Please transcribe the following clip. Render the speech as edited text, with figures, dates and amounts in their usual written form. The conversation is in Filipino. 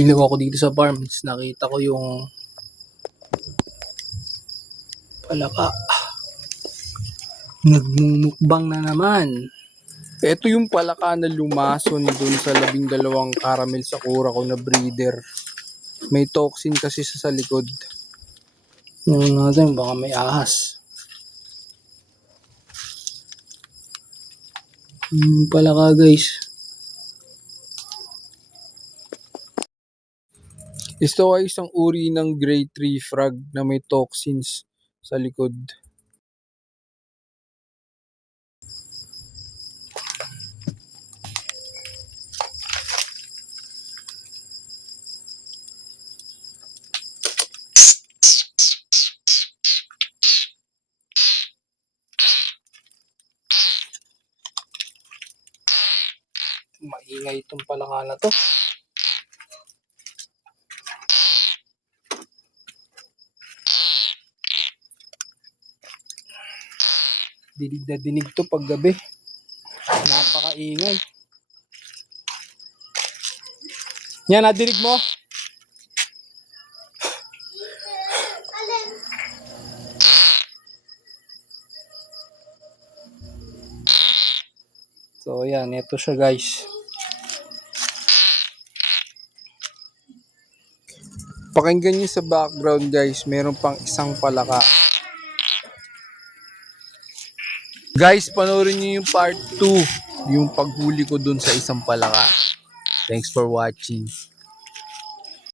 Ilaw ako dito sa farm. Nakita ko yung palaka. Nagmumukbang na naman. Ito yung palaka na lumason dun sa 12 caramel sakura ko na breeder. May toxin kasi sa likod. Tingnan natin, baka may ahas. Palaka guys. Ito ay isang uri ng gray tree frog na may toxins sa likod. Maingay itong palaka na to. Dinig na dinig to pag gabi. Napakaingay. Yan, nadinig mo? So yan, ito siya guys. Pakinggan nyo sa background guys, meron pang isang palaka. Guys, panoorin nyo yung part 2, yung paghuli ko dun sa isang palaka. Thanks for watching.